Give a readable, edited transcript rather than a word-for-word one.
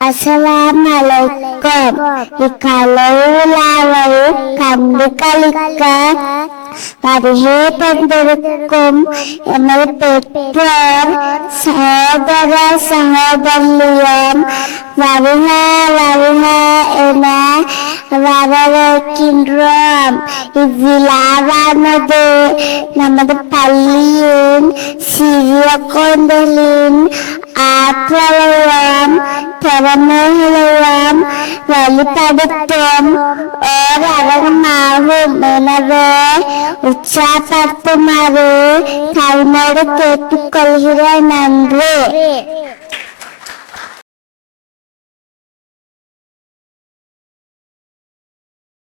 Assalamualaikum. ഇക്കാലയിലാവൽ കണ്ടു കളിക്കാൻ പരിചയപ്പെട്ടിരിക്കും എന്നത് പെറ്റോർ സഹോദര സഹോദരിയും വരുക വരുക എന്ന வரவேற்கின்றோம். இவ்விழாவானது நமது பள்ளியின் சிறிய குழந்தைகளின் ஆற்றலையும் திறமைகளையும் வெளிப்படுத்தும் ஓர் அரங்கமாகும். எனவே உற்சாகப்படுத்துமாறு கைமோடு கேட்டுக்கொள்கிறேன். நன்றி.